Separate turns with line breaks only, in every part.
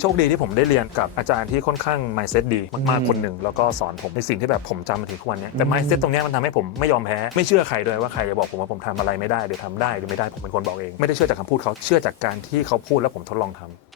โชคดีที่ผมได้เรียนกับอาจารย์ที่ค่อนข้าง mindset ดีมาก
อืม
ๆคนหนึ่งแล้วก็สอนผมในสิ่งที่แบบผมจำมาถึงทุกวันเนี้ยแต่
อืม
mindset ตรงเนี้ยมันทำให้ผมไม่ยอมแพ้ ไม่เชื่อใครด้วยว่าใครจะบอกผมว่าผมทำอะไรไม่ได้หรือทำได้หรือไม่ได้ผมเป็นคนบอกเอง ไม่ได้เชื่อจากคำพูดเขาเชื่อจากการที่เขาพูดแล้วผมทดลองทำ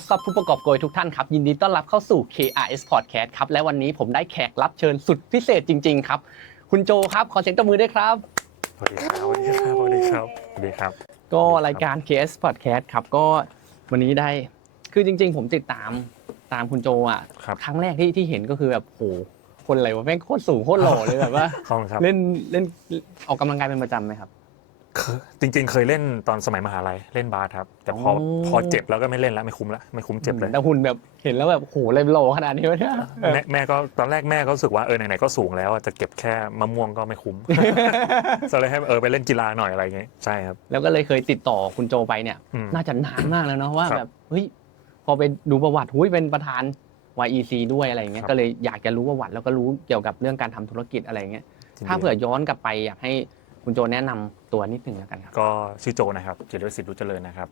โยวัสดผู้ประกอบโกยทุกท่านครับ ยินดีต้อนรับเข้าสู่ KRS Podcast ครับ และวันนี้ผมได้แขกรับเชิญสุดพิเศษจริง ๆ ครับ คุณโจครับ ขอเสียงตบมือด้วยครับ
สวัสดีครับสวัสดีครับสวัสดีครับสวัสดีครับ
ก็รายการ KS Podcast ครับ ก็วันนี้ได้คือจริง ๆ ผมติดตามตามคุณโจอะ
ครับ
ครั้งแรกที่ที่เห็นก็คือแบบโหคนอะไรวะแม่งโคตรสูงโคตรหล่อเลยแบบว่า
ขอบคุณครับ
เล่นเล่นออกกำลังกายเป็นประจำไหมครับ
เคยจริง ๆ เคยเล่นตอนสมัยมหาลัยเล่นบาสครับ แต่พอ
โอ้
พอเจ็บแล้วก็ไม่เล่นแล้วไม่คุ้มละไม่คุ้มเจ็บเลย
แต่หุ่นแบบเห็นแล้วแบบโหเลยหล่อขนาดนี้วะเนี่ย
แม่แม่ก็ตอนแรกแม่ก็รู้สึกว่าเออไหนๆก็สูงแล้วอะจะเก็บแค่มะม่วงก็ไม่คุ้ม ก็เลยให้เออไปเล่นกีฬาหน่อยอะไรอย่างเงี้ยใช่ครับ
แล้วก็เลยเคยติดต่อคุณโจไปเนี่ย
อืม
น่าจะนานมากแล้วเนาะว่า
ครับ
แบบเฮ้ยพอไปดูประวัติหุ้ยเป็นประธาน YEC ด้วยอะไรอย่างเงี้ย
ครับ
ก็เลยอยากจะรู้ประวัติแล้วก็รู้เกี่ยวกับเรื่องการทำธุรกิจอะไรอย่างเงี้ย ถ้าเผื่อย้อนกลับไปอยากให้ คุณโจแนะนำตัวนิดนึงแล้วกันครับ
ก็ชื่อโจนะครับจิรวิสิทธิ์รู้เจริญนะครับ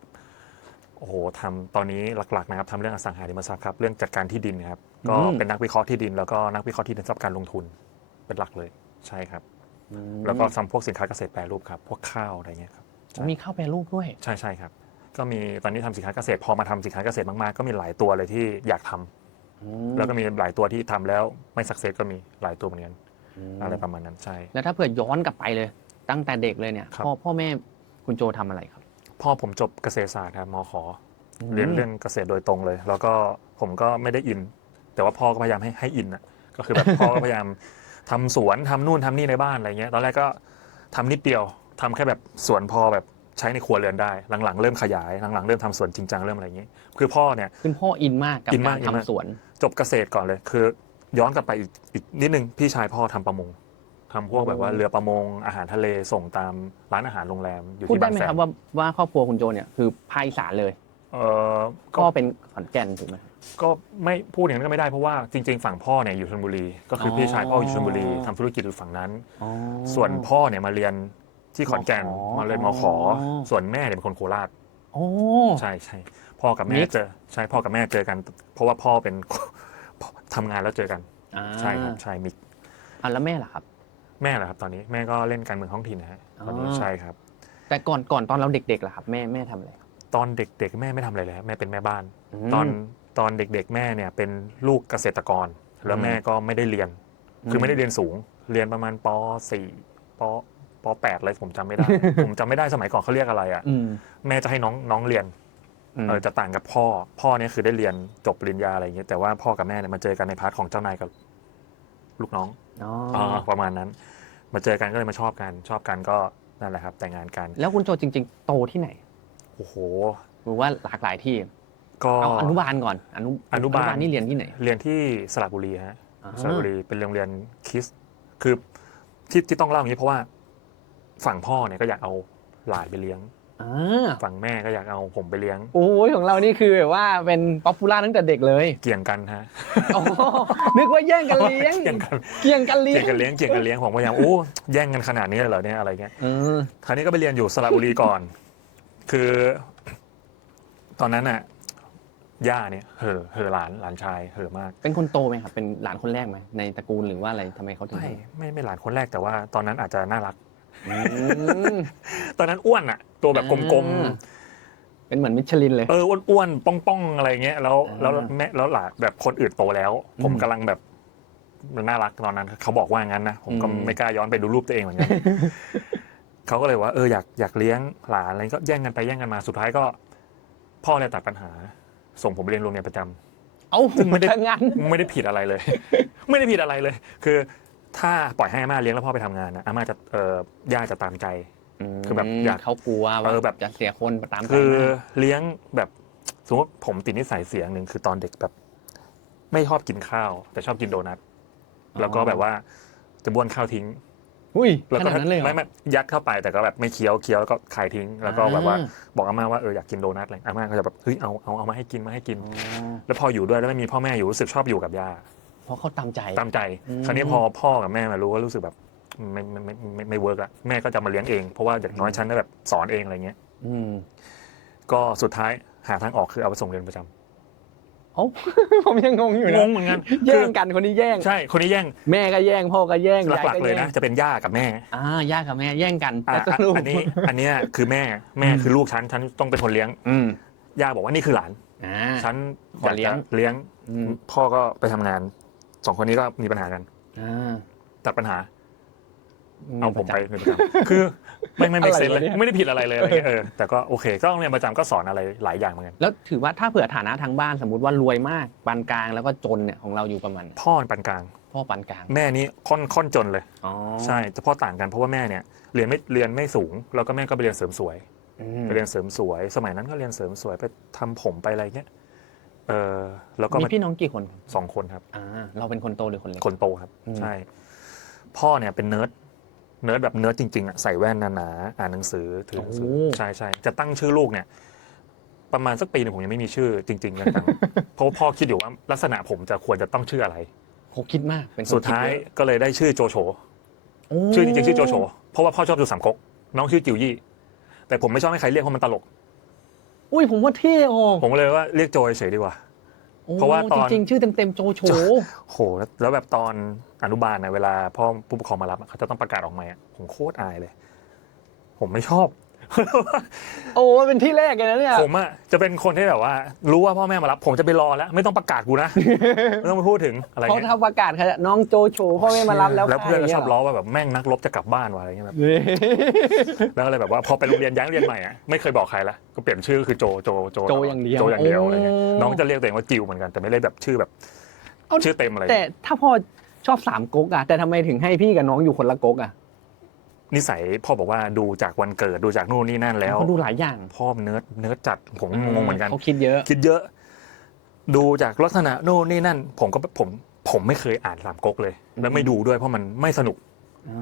โอ้โหทำตอนนี้หลักๆนะครับทำเรื่องอสังหาริมทรัพย์ครับ เรื่องจัดการที่ดินครับ ก็
อืม
เป็นนักวิเคราะห์ที่ดิน แล้วก็นักวิเคราะห์ที่ดินสำหรับการลงทุนเป็นหลักเลย ใช่ครับ แล้วก็ทำพวกสินค้าเกษตรแปรรูปครับ พวกข้าวอะไรเงี้ยครับ
มีข้าวแปรรูปด้วย
ใช่ใช่ครับ ก็มีตอนนี้ทำสินค้าเกษตร พอมาทำสินค้าเกษตรมากๆ ก็มีหลายตัวเลยที่อยากทำแล้วก็มีหลายตัวที่ทำแล้วไม่สักเซสก็มีหลายตัวเหมือนกันอะไรประมาณนั้นใช่
แล้วถ้าเผื่อย้อนกลับไปเลย ตั้งแต่เด็กเลยเนี่ย
ครับ
พ่อพ่อแม่คุณโจทำอะไรครับ
พ่อผมจบเกษตรศาสตร์ครับมขอเรียนเรื่องเกษตรโดยตรงเลย แล้วก็ผมก็ไม่ได้อิน แต่ว่าพ่อก็พยายามให้ให้อินอะก็คือแบบ พ่อก็พยายามทำสวนทำนู่นทำนี่ในบ้านอะไรเงี้ยตอนแรกก็ทำนิดเดียวทำแค่แบบสวนพอแบบใช้ในครัวเรือนได้หลังๆเริ่มขยายหลังๆเริ่มทำสวนจริงจังเริ่มอะไรอย่างงี้คือพ่อเนี่ย
คุณพ่ออินมากกับ
อิน
กามา
รกอินมาก
ทำสวน
จบเกษตรก่อนเลยคือ ย้อนกลับไปอีกอีกนิดนึงพี่ชายพ่อทำประมง ทำพวก
โอ้
แบบว่าเรือประมงอาหารทะเลส่งตามร้านอาหารโรงแรมอยู่
พูด
ที่
ได้
บาง
ไหม
แส
ครับ
น
ว่าว่าครอบครัวคุณโจเนี่ยคือภาคอีสานเลย
เออก็
ก็เป็นขอนแก่นถูกไหม
ก็ไม่พูดอย่างนั้นก็ไม่ได้เพราะว่าจริง ๆ ฝั่งพ่อเนี่ยอยู่ชลบุรี ก็คืออ
อ
พี่ชายพ่ออยู่ชลบุรีทำธุรกิจอยู่ฝั่งนั้น
อ๋อ
ส่วนพ่อเนี่ยมาเรียนที่ขอนแก่น
มข
มาเรียนมขอส่วนแม่เนี่ยเป็นคนโคราช
โอ้
ใช่ใช่พ่อกับแม่
Mix
เจอใช่พ่อกับแม่เจอกัน เพราะว่าพ่อเป็น ทำงานแล้วเจอกัน
อ่า
ใช่ครับใช่มิก
อะแล้วแม่ล่ะครับ
แม่เหรอครับตอนนี้แม่ก็เล่นการเมืองท้องถิ่นนะฮะตอนนี้
อ๋อ
ใช่ครับ
แต่ก่อนก่อนตอนเราเด็กๆล่ะครับแม่แม่ทำอะไรครับ
ตอนเด็กๆ แม่ไม่ทำอะไรเลยครับแม่เป็นแม่บ้าน
ม
ตอนตอนเด็กๆ แม่เนี่ยเป็นลูกเกษตรกร แล้ว
อืม
แม่ก็ไม่ได้เรียน
อืม
คือไม่ได้เรียนสูง เรียนประมาณป .4 ปป .8 อะไรผมจำไม่ได้ ผมจำไม่ได้สมัยก่อนเขาเรียกอะไรอะ
อืม
แม่จะให้น้องน้องเรียน
อืม
เออจะต่างกับพ่อ พ่อเนี่ยคือได้เรียนจบปริญญาอะไรอย่างเงี้ยแต่ว่าพ่อกับแม่เนี่ยมาเจอกันในพาร์ทของเจ้านายกับลูกน้อง
อ๋อ
อ๋อประมาณนั้น มาเจอกันก็เลยมาชอบกันชอบกันก็นั่นแหละครับ แต่งงานกัน
แล้วคุณโจจริง ๆ โตที่ไหน
โอ้โห
หรือว่าหลากหลายที่
ก็
เอาอนุบาลก่อนอนุ
อนุบาล
นี่เรียนที่ไหน
เรียนที่สระบุรีฮะ
อ่า
สระบุรีเป็นโรงเรียนคริสต์คือที่ที่ต้องเล่าอย่างนี้เพราะว่า ฝั่งพ่อเนี่ยก็อยากเอาหลานไปเลี้ยง
อ่า
ฝั่งแม่ก็อยากเอาผมไปเลี้ยง
โอ้ยของเรานี่คือแบบว่าเป็นป๊อปปูล่าตั้งแต่เด็กเลย
เกี่ยงกันฮะ
โอ้นึกว่าแย่งกันเลี้ยง
เกี่ยงกัน
เกี่ยงกันเลี้ย
เกี่ย
ง
งกันเลี้ยงเกี่ยงกันเลี้ยงผมพยายามโอ้แย่งกันขนาดนี้เลยเหรอเนี่ยอะไรเงี้ย
เออ
คราวนี้ก็ไปเรียนอยู่สระบุรีก่อน คือ ตอนนั้นน่ะย่าเนี่ยเหอะเหอะหลานหลานชายเหอะมาก
เป็นคนโตไหมครับ เป็นหลานคนแรกไหมในตระกูลหรือว่าอะไรทำไมเขาถึง
ไม่ไม่ไม่หลานคนแรกแต่ว่า ตอนนั้นอาจจะน่ารัก
อืม
ตอนนั้นอ้วนอะ ตัวแบบกลม
อ่าเป็นเหมือนมิชลินเลย
ๆเอออ้วนๆป้องๆอะไรเงี้ย แล้วแล้ว
อ่า
แม่แล้วหลานแบบคนอื่นโตแล้ว ผม
อืม
กำลังแบบมันน่ารักตอนนั้นเขาบอกว่างั้นนะผมก็
อืม
ไม่กล้าย้อนไปดูรูปตัวเองเหมือนกันเขาก็เลยว่าเอออยากอยากเลี้ยงหลานอะไรก็แย่งกันไปแย่งกันมาสุดท้ายก็ พ่อเลยตัดปัญหา ส่งผมไปเรียนโรงเรียนประจำ
เอ้า
ซึ่งไม่ได้
ถ้างั้น
ไม่ได้ผิดอะไรเลย ไม่ได้ผิดอะไรเลย คือ ถ้าปล่อยให้อาม่าเลี้ยงแล้วพ่อไปทำงานนะอาม่าจะเออย่าจะตามใจ คือแบบอยาก
เขากลัวว่า
เออแบบ
จะเสียคนตามใจ
คือ
มาก
เลี้ยงแบบสมมติผมติดนิสัยเสียงหนึ่งคือตอนเด็กแบบ ไม่ชอบกินข้าว แต่ชอบกินโดนัทแล้วก็แบบว่าจะบ้วนข้าวทิ้ง
อุ้ย
แล้ว
ข
ก็
นาดนั้นเลยเหรอ
ไม่ไม่ยัดเข้าไปแต่ก็แบบไม่เคี้ยวเคี้ยวแล้วก็คายทิ้ง แล้วก็แบบว่า
อ่
บอกอาม่าว่าเอออยากกินโดนัทอะไรอาม่าก็จะแบบเฮ้ยเอาเอาเอามาให้กินมาให้กิน
อ๋อ
แล้วพออยู่ด้วยแล้วไม่มีพ่อแม่อยู่รู้สึกชอบอยู่กับย่า
เพราะเขาตามใจ
ตามใจ
อืม
คราวนี้พอพ่อกับแม่มารู้ก็รู้สึกแบบไม่ไม่ไม่ไม่ไม่เวิร์กละแม่ก็จะมาเลี้ยงเอง เพราะว่าอย่างน้อยฉันได้แบบสอนเองอะไรเงี้ย
อืม
ก็สุดท้ายหาทางออกคือเอาไปส่งเรียนประจำ
เอ้า ผมยังงงอยู่
ง
นะ
งเหมือนกัน
แย่
คือง
กันคนนี้แย่ง
ใช่คนนี้แย่ง
แม่ก็แย่งพ่อก็แย่งยาย
หลัก
ก็
ๆเลย
แย่ง
นะ จะเป็นย่ากับแม่
อ่าย่ากับแม่แย่งกัน
อะ
แต่
อะ
ลูก
อันนี้อันเนี้ยคือแม่แม่คือลูกฉันฉันต้องเป็นคนเลี้ยง
อืม
ย่าบอกว่านี่คือหลาน
อ่า
ฉัน
ขอเลี้ยงา
กจะเลี้ยง
อืม
พ่อก็ไปทำงาน สองคนนี้ก็มีปัญหากัน
อ่า
ตัดปัญหา เอาผมไปเรียนประจำคือไม่ไม่ไม่
อะไร
เซนเลย
วะเนี่ย
ไม่ได้ผิดอะไรเลยอะไรเงี้ยเออแต่ก็โอเคก็โรงเรียนประจำก็สอนอะไรหลายอย่างเหมือนกัน
แล้วถือว่าถ้าเผื่อฐานะทางบ้านสมมติว่ารวยมากปานกลางแล้วก็จนเนี่ยของเราอยู่ประมาณ
พ่อปานกลาง
พ่อปานกลาง
แม่นี้ค่อนค่อนจนเลย
อ๋อ
ใช่แต่พ่อต่างกันเพราะว่าแม่เนี่ยเรียนไม่เรียนไม่สูง แล้วก็แม่ก็ไปเรียนเสริมสวย
อืม
ไปเรียนเสริมสวย สมัยนั้นก็เรียนเสริมสวยไปทำผมไปอะไรเงี้ย เออแล้วก็
มี
มา
พี่น้องกี่คน
สองคนครับ
อ่าเราเป็นคนโตหรือคนเล็ก
คนโตครับ
อืม
ใช่ พ่อเนี่ยเป็นเนิร์ดเนิร์ดแบบเนิร์ดจริงๆอะใส่แว่นหนาๆอ่านหนังสือถือหนังสือใช่ใช่จะตั้งชื่อลูกเนี่ย ประมาณสักปีหนึงผมยังไม่มีชื่อจริงๆจังๆเพราะว่าพ่อคิดอยู่ว่าลักษณะผมจะควรจะต้องชื่ออะไร
โหคิดมากเป็นคน
สุดท้าย
คิเอะ
ก็เลยได้ชื่อโจโฉ
โอ้
ชื่อจริงๆชื่อโจโฉเพราะว่าพ่อชอบดูสามก๊กน้องชื่อจิวยี่แต่ผมไม่ชอบให้ใครเรียกเพราะมันตลก
อุ้ยผมว่าเท่ออก
ผมก็เลยว่าเรียกโจเฉยๆดีกว่า
โอ้
เพราะว่าตอน
จริงๆชื่อเต็มๆโจโฉ
โหแล้วแล้วแบบตอนอนุบาลนะเวลาพ่อผู้ปกครองมารับอะเขาจะต้องประกาศออกมาอะผมโคตรอายเลย ผมไม่ชอบ
โอ้เป็นที่แรกเลยนะเนี่ย
ผมอะจะเป็นคนที่แบบว่า รู้ว่าพ่อแม่มารับ ผมจะไปรอแล้ว ไม่ต้องประกาศกูนะ ไม่ต้องมาพูดถึงอะไร
เพราะ
เงี้ย
ถ้าประกาศค่ะน้องโจโฉพ่อแม่มารับแล้ว
แล้วเพื่อนก็
ค่ะ
ชอบ
ย่าง
ล้
งี้ย
อว่าแบบแม่งนักรบจะกลับบ้านว่ะอะไรเงี้ยแบบ
นี่
แล้วก็เลยแบบว่าพอไปโรงเรียนย้ายโรงเรียนใหม่อะไม่เคยบอกใครละก็เปลี่ยนชื่อคือโจโจโจ
โจอย่างเดียว
โจอย่างเดียวอะไรเงี้ย
โอ้
น้องจะเรียกตัวเองว่าจิวเหมือนกันแต่ไม่ได้แบบชื่อแบบ
เอา
ชื่อเต็มอะไร
แต่ถ้าพ่อชอบสามก๊กอะแต่ทำไมถึงให้พี่กับน้องอยู่คนละก๊กอะ
นิสัยพ่อบอกว่าดูจากวันเกิดดูจากนู่นนี่นั่นแล้ว
เขาดูหลายอย่าง
พ่อมันเนิร์ดเนิร์ดจัดผมงงเหมือนกัน
เขาคิดเยอะ
คิดเยอะ ดูจากลักษณะโน่นนี่นั่น ผมก็ผมผมไม่เคยอ่านสามก๊กเลย แล้วไม่ดูด้วยเพราะมันไม่สนุก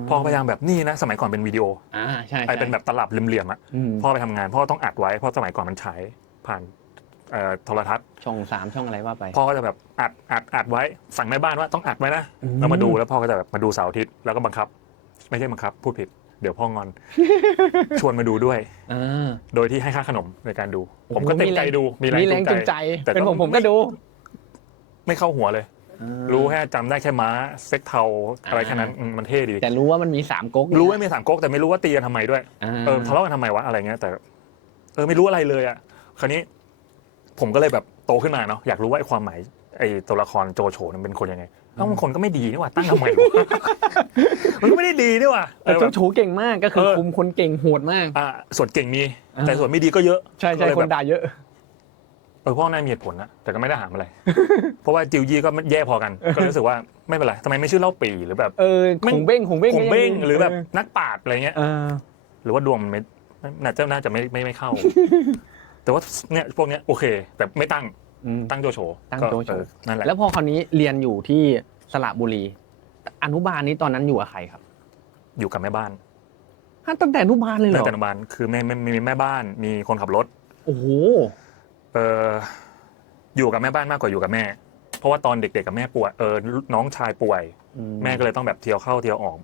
พ่อพยายามแบบนี่นะ สมัยก่อนเป็นวิดีโอ
อ่าใช่
ไอเป็นแบบตลับเหลี่ยมๆอะ
อืม
พ่อไปทำงานพ่อต้องอัดไว้เพราะสมัยก่อนมันฉายผ่านเอ่อโทรทัศน์
ช่องสามช่องอะไรว่าไป
พ่อก็จะแบบอัดอัดอัดไว้สั่งแม่บ้านว่าต้องอัดไว้นะ
อืม
แล้วมาดูแล้วพ่อก็จะแบบมาดูเสาร์อาทิตย์แล้วก็บังคับ ไม่ใช่บังคับ พูดผิด เดี๋ยวพ่องอน ชวนมาดูด้วย
อ่า
โดยที่ให้ค่าขนมในการดู
โอ้โห
ผมก็เต็มใจดู มีแรง
มีแรง
จู
จู
ง
ง
ใจ
ใจ
แต่
เป็น
ก็
ผมผมก็ดู
ไม่เข้าหัวเลย
อ่า
รู้แค่จำได้แค่ม้าเซ็กเทาอะไร
อ่า
แค่นั้นอืมมันเท่ดี
แต่รู้ว่ามันมีสามก๊ก
รู้ว่ามีสามก๊กแต่ไม่รู้ว่าตีกันทำไมด้วย
อ่า
เออทะเลาะกันทำไมวะอะไรเงี้ยแต่เออไม่รู้อะไรเลยอะคราวนี้ ผมก็เลยแบบโตขึ้นมาเนาะอยากรู้ว่าไอ้ความหมายไอ้ตัวละครโจโฉนั้นเป็นคนยังไง เอ้ามันคนก็ไม่ดีนี่หว่าตั้งทำไมวะ มันก็ไม่ได้ดีนี่หว่าเอ
แต่
อแบ
เจ้า
บ
โฉเก่งมากก็คือ
เออ
คุมคนเก่งโหดมาก
อ่าส่วนเก่งมี
อ่า
แต่ส่วนไม่ดีก็เยอะ
ใช่ใช่
ก็เลย
ค
แบ
น
บ
ด่าเยอะ
เออพ่อน่ามีเหตุผลนะแต่ก็ไม่ได้หามอะไร เพราะว่าจิวยี่ก็แย่พอกัน ก็เลยรู้สึกว่าไม่เป็นไรทำไมไม่ชื่อเล่าปีหรือแบบ
เออ
ไม่
ขงเบ้งขงเบ้ง
คงเบ้ง
ก็ยั
หรือแบบนักปราชญ์อะไรเงี้ย
เออ
หรือว่าดวงมันไม่น่าจะน่าจะไม่ไม่ไม่เข้า แต่ว่าเนี่ยพวกเนี้ยโอเค แต่ไม่ตั้ง
อืม
ตั้งโจโฉ
ตั้ง
ก็
โจโฉ
เออนั่นแหละ
แล้วพอคราวนี้เรียนอยู่ที่สระบุรี อนุบาลนี้ตอนนั้นอยู่กับใครครับ
อยู่กับแม่บ้าน
ฮะตั้งแต่อนุบาลเลยเหร
ใน
อ
แต่อนุบาลคือแม่แม่มีแม่บ้านมีคนขับรถ
โอ้โห
เอออยู่กับแม่บ้านมากกว่าอยู่กับแม่ เพราะว่าตอนเด็กๆกับแม่ป่วยเออน้องชายป่วย
อื
แม่ก็เลยต้องแบบเที่ยวเข้าเที่ยวออก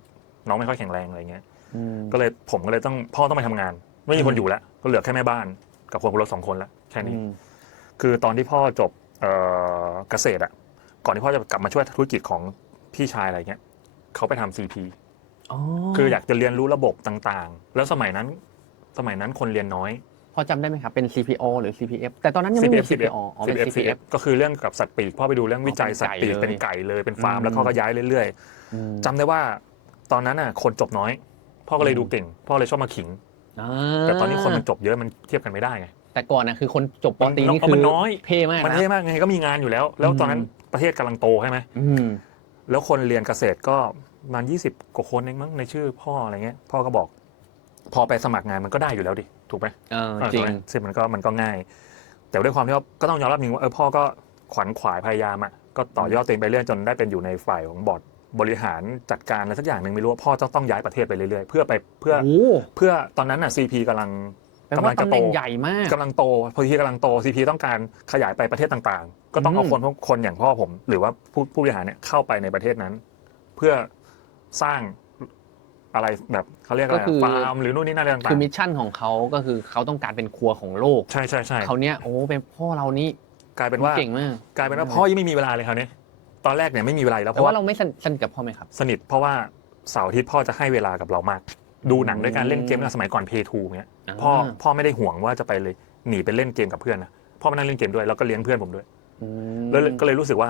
น้องไม่ค่อยแข็งแรงอะไรเงี้ย
อืม
ก็เลยผมก็เลยต้องพ่อต้องไปทำงาน ไม่มีคน
อืม
อยู่แล้วก็เหลือแค่แม่บ้านกับคนขับรถสองคนแล้วแค่นี้
อืม
คือตอนที่พ่อจบเอ่อเกษตรอะก่อนที่พ่อจะกลับมาช่วยธุรกิจของพี่ชายอะไรเงี้ยเขาไปทำ CP
อ๋อ
คืออยากจะเรียนรู้ระบบต่างๆ แล้วสมัยนั้นสมัยนั้นคนเรียนน้อย
พอจำได้ไหมครับ เป็น CPO หรือ CPF แต่ตอนนั้นยังไม่มี CPO อ๋อเป็น
CPF
CPF
ก็คือเรื่องกับสัตว์ปีกพ่อไปดูเรื่องวิจัยสัตว์ปีก
เป็
เป็นน
ไก่
ไก่เลยเป็นฟาร์ม
อืม
แล้วเขาก็ย้ายเรื่อย
อืม
ๆจำได้ว่าตอนนั้นน่ะคนจบน้อย พ่อก็เลยดูเก่ง พ่อเลยชอบมาขิง
อ่า
แต่ตอนนี้คนมันจบเยอะมันเทียบกันไม่ได้ไง
แต่ก่อนนะคือคนจบปอตรี
มัน
นี่คือ
มันน้อย
เท่มาก
มัน
นะ
เท่มากไงก็มีงานอยู่แล้ว แล้วตอนนั้น
อืม
ประเทศกำลังโตใช่ไหม
อืม
แล้วคนเรียนเกษตรก็ประมาณยี่สิบกว่าคนเองมั้งในชื่อพ่ออะไรเงี้ย พ่อก็บอก พอไปสมัครงานมันก็ได้อยู่แล้วดิถูกไหม
เออ
เออ
จริง
ถูกไหมซึ่งมันก็มันก็ง่าย แต่ด้วยความที่ว่าก็ต้องยอมรับจริงว่าเออพ่อก็ขวัญขวายพยายามอะก็ต่อยอดตัวเองไปเรื่อยจนได้เป็นอยู่ในฝ่ายของบอร์ดบริหารจัดการอะไรสักอย่างหนึ่งไม่รู้ว่าพ่อต้องต้องย้ายประเทศไปเรื่อยๆ เพื่อไปเพื่อ
โอ้
เพื่อตอนนั้นน่ะซีพีกำลัง
แปล
กำ
ว่า
ลังจะ
ตำแห
โต
น่งใหญ่มาก
กำลังโตพอซีพีกำลังโตซีพีต้องการขยายไปประเทศต่างๆ ก็ต้องเอา
อืม
คนพวกคนอย่างพ่อผม หรือว่าผู้ผู้บริหารเนี่ยเข้าไปในประเทศนั้น เพื่อสร้างอะไรแบบเขาเรียกอะไรอะฟาร์มหรือนู่นนี่นั่นอะไรต่าง
คือมิชชั่นของเขาก็คือเขาต้องการเป็นครัวของโลก
ๆใช่ใช่ใช่
เขาวเนี้ยโอ้เป็นพ่อเรานี่
กลายเป็นว่า
เก่งมาก
กลายเป็นว่าพ่อยังไม่มีเวลาเลยคราวนี้ตอนแรกเนี่ยไม่มีเวลาอยู่แล้วเพ
แต่
ราะ
ว่า
ว่า
เราไม่สนิทสนิทกับพ่อไหมครับ
สนิทเพราะว่าเสาร์อาทิตย์พ่อจะให้เวลากับเรามาก ดูหนังด้วยการเล่นเกมตั้งแต่สมัยก่อนเพย์ทูเนี่ย
อ่า
พ่อพ่อไม่ได้ห่วงว่าจะไปเลยหนีไปเล่นเกมกับเพื่อนนะพ่อมานั่งเล่นเกมด้วยแล้วก็เลี้ยงเพื่อนผมด้วย
อืม
แล้วก็เลยรู้สึกว่า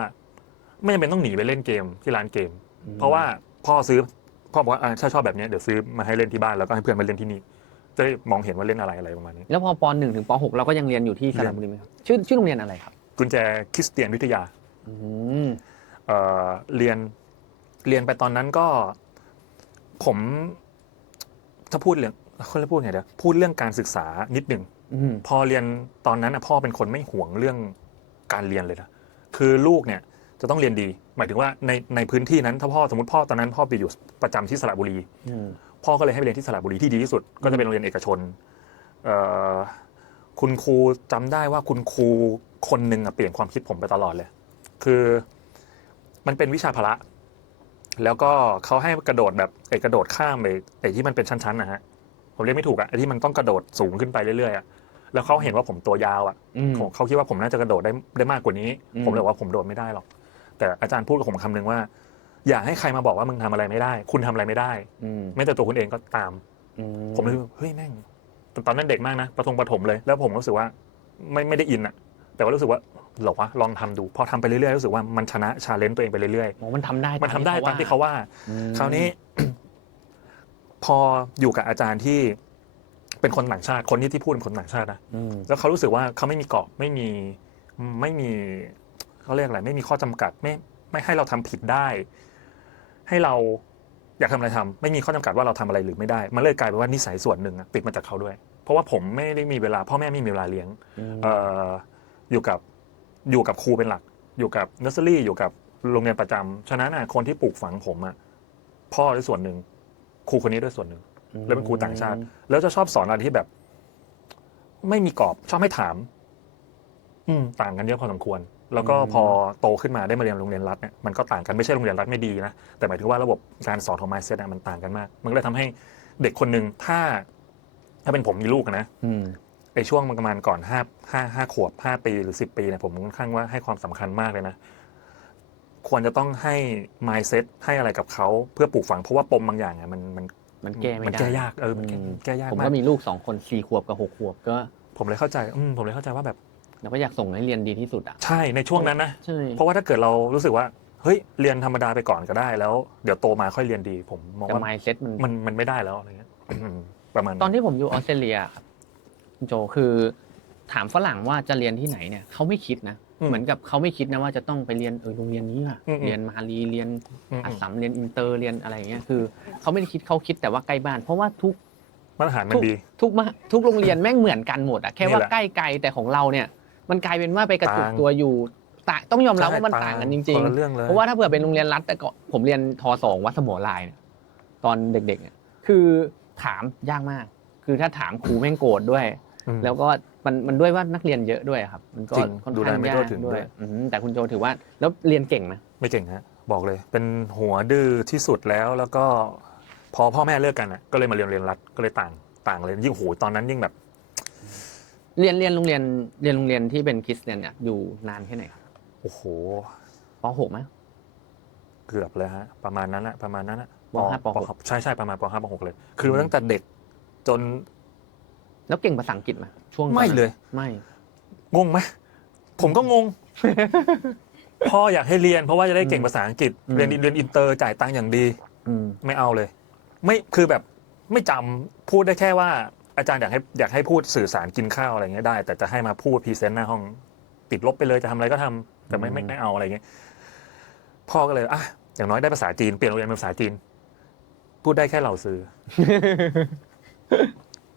ไม่จำเป็นต้องหนีไปเล่นเกมที่ร้านเกม เพราะว่าพ่อซื้อพ่อบอกว่าอ่าถ้าชอบแบบเนี้ยเดี๋ยวซื้อมาให้เล่นที่บ้านแล้วก็ให้เพื่อนมาเล่นที่นี่จะได้มองเห็นว่าเล่นอะไรอะไรประมาณนี้
แล้วพอป .1 ถึงป .6 เราก็ยังเรียนอยู่ที่สระบุรีไหมครับชื่อชื่อโรงเรียนอะไรครับ
กุญแจคริสเตียนวิทยา
อืม
เอ่อเรียนเรียนไปตอนนั้นก็ผม ถ้าพูดเรื่องเขาเรียกพูดไงเดี๋ยวพูดเรื่องการศึกษานิดหนึ่ง
อืม
พอเรียนตอนนั้นนะพ่อเป็นคนไม่ห่วงเรื่องการเรียนเลยนะคือลูกเนี่ยจะต้องเรียนดี หมายถึงว่าในในพื้นที่นั้นถ้าพ่อสมมติพ่อตอนนั้นพ่อไปอยู่ประจำที่สระบุรี
อืม
พ่อก็เลยให้ไปเรียนที่สระบุรีที่ดีที่สุด ก็จะเป็นโรงเรียนเอกชนเอ่อคุณครูจำได้ว่าคุณครูคนหนึ่งอะเปลี่ยนความคิดผมไปตลอดเลย คือมันเป็นวิชาพละ แล้วก็เขาให้กระโดดแบบไอ้กระโดดข้ามไปไอ้ที่มันเป็นชั้นๆนะฮะผมเรียกไม่ถูกอะไอ้ที่มันต้องกระโดดสูงขึ้นไปเรื่อยๆอะแล้วเขาเห็นว่าผมตัวยาวอะ
อืม
ผมเขาคิดว่าผมน่าจะกระโดดได้ได้มากกว่านี้
อืม
ผมเลยบอกว่าผมโดดไม่ได้หรอก แต่อาจารย์พูดกับผมคำนึงว่า อย่าให้ใครมาบอกว่ามึงทำอะไรไม่ได้ คุณทำอะไรไม่ได้
อืม
แม้แต่ตัวคุณเองก็ตาม
อื
ผมเลยเฮ้ยแม่งตตอนนั้นเด็กมากนะประทงประถมเลย แล้วผมรู้สึกว่าไม่ไม่ได้อินอะแต่ว่ารู้สึกว่าเหรอวะลองทำดู พอทำไปเรื่อยๆรู้สึกว่ามันชนะชาเลนจ์ตัวเองไปเรื่อย
โอ้มันทำได้
ๆมันทำได้ตามที่เขาว่า
อืม
คราวนี้ พออยู่กับอาจารย์ที่เป็นคนต่างชาติคนที่ที่พูดเป็นคนต่างชาตินะ
อืม
แล้วเขารู้สึกว่าเขาไม่มีเกาะไม่มีไม่มีเขาเรียกอะไรไม่มีข้อจำกัดไม่ ไม่ให้เราทำผิดได้ ให้เราอยากทำอะไรทำไม่มีข้อจำกัดว่าเราทำอะไรหรือไม่ได้ มันเลยกลายเป็นว่านิสัยส่วนหนึ่งอะติดมาจากเขาด้วย เพราะว่าผมไม่ได้มีเวลาพ่อแม่ไม่มีเวลาเลี้ยงเอ่ออยู่กับ อยู่กับครูเป็นหลัก อยู่กับเนอร์เซอรี่อยู่กับโรงเรียนประจำฉะนั้นน่ะคนที่ปลูกฝังผมอะพ่อด้วยส่วนหนึ่งครูคนนี้ด้วยส่วนหนึ่ง แล้วเป็นครูต่างชาติ แล้วจะชอบสอนอะไรที่แบบ ไม่มีกรอบชอบให้ถาม อืมต่างกันเยอะพอสมควร แล้วก็พอโตขึ้นมาได้มาเรียนโรงเรียนรัฐเนี่ยมันก็ต่างกันไม่ใช่โรงเรียนรัฐไม่ดีนะแต่หมายถึงว่าระบบการสอนของ mindset อะมันต่างกันมาก มันก็เลยทำให้เด็กคนหนึ่งถ้า ถ้าเป็นผมมีลูกอะนะ
อืม
ไอช่วงประมาณก่อนห้าห้าห้าขวบห้าปีหรือสิบปีเนี่ยผมค่อนข้างว่าให้ความสำคัญมากเลยนะ ควรจะต้องให้ mindset ให้อะไรกับเขาเพื่อปลูกฝังเพราะว่าปมบางอย่างอะมันมัน
มันแก้ไม่
มัน
ได้
แก้ยากเออมันแก้
อืม
แก้ยาก
ผม
มาก
ก็มีลูกสองคนสี่ขวบกับหกขวบก็
ผมเลยเข้าใจอืมผมเลยเข้าใจว่าแบบ
เราก็อยากส่งให้เรียนดีที่สุดอะ
ใช่ในช่วงนั้นนะ
ใช่
เพราะว่าถ้าเกิดเรารู้สึกว่าเฮ้ยเรียนธรรมดาไปก่อนก็ได้แล้ว เดี๋ยวโตมาค่อยเรียนดี ผมมอง
แต่
ว่า
mindset มัน
มันมันไม่ได้แล้วอะไรเงี้ยอืมประมาณ
ตอนที่ผมอยู่ออสเตรเลียครับคุณ โจคือ ถามฝรั่งว่าจะเรียนที่ไหนเนี่ยเขาไม่คิดนะเหมือนกับเขาไม่คิดนะว่าจะต้องไปเรียนเออโรงเรียนนี้อะ
อืมๆ
เรียนมาลีเรียน
อืม
อัสสัมเรียนอินเตอร์เรียนอะไรอย่างเงี้ยคือเขาไม่ได้คิดเขาคิดแต่ว่าใกล้บ้าน เพราะว่าทุก
มาตรฐานมัน
ทุก
ดี
ทุกมหาทุกโรงเรียนแม่งเหมือนกันหมดอะแค่
นี่
ว่า
แหละ
ใกล้ไกลแต่ของเราเนี่ย มันกลายเป็นว่าไปกระจุก
ต่าง
ตัวอยู่ต่างต้องยอมรับ
ใช่
ว่ามันต่างกันจริ
ค
ง
นละเรื่องเลย
ๆเพราะว่าถ้าเผื่อเป็นโรงเรียนรัฐแต่ก็ผมเรียนทสองวัดสมอลายเนี่ยตอนเด็กๆเนี่ยคือถามยากมาก คือถ้าถามครูแม่งโกรธด้วย
อืม
แล้วก็มันมันด้วยว่านักเรียนเยอะด้วยครับ มันก็
จริง
ค่อน
ดูแล
ข้าง
ไม่
ยา
ทั่ว
ก
ถึง
ด้
ด้
ว
วยย
อืมแต่คุณโจถือว่าแล้วเรียนเก่งนะ
ไม่เก่งฮะบอกเลย เป็นหัวดื้อที่สุดแล้วแล้วก็พอพ่อแม่เลิกกันอะก็เลยมาเรียนเรียนรัฐก็เลยต่างต่างเลยยิ่งโหตอนนั้นยิ่งแบบ
เรียนเรียนโรงเรียนเรียนโรงเรียนที่เป็นคริสเตียนเนี่ยอยู่นานแค่ไหนครับ
โอ้โห
ปหกไหม
เกือบเลยฮะประมาณนั้นแหละประมาณนั้นอะ
ปห้าปหก
ใช่ใช่ประมาณปห้าปหกเลย คือตั้งแต่เด็กจน
แล้วเก่งภาษาอังกฤษไหมช่วงตอน
ไม่
นั้น
เลย
ไม่
งงไหมผมก็งง พ่ออยากให้เรียน เพราะว่าจะได้เก่งภาษาอังกฤษเรียนเรียนอินเตอร์จ่ายตังค์อย่างดี
อืม
ไม่เอาเลย ไม่คือแบบไม่จำพูดได้แค่ว่า อาจารย์อยากให้อยากให้พูดสื่อสารกินข้าวอะไรเงี้ยได้ แต่จะให้มาพูดพรีเซนต์หน้าห้อง ติดลบไปเลยจะทำอะไรก็ทำแต่ไม่ไม่ไม่เอาอะไรเงี้ยพ่อก็เลยอะอย่างน้อยได้ภาษาจีนเปลี่ยนโรงเรียนเป็นภาษาจีน พูดได้แค่เหล่าซื้อ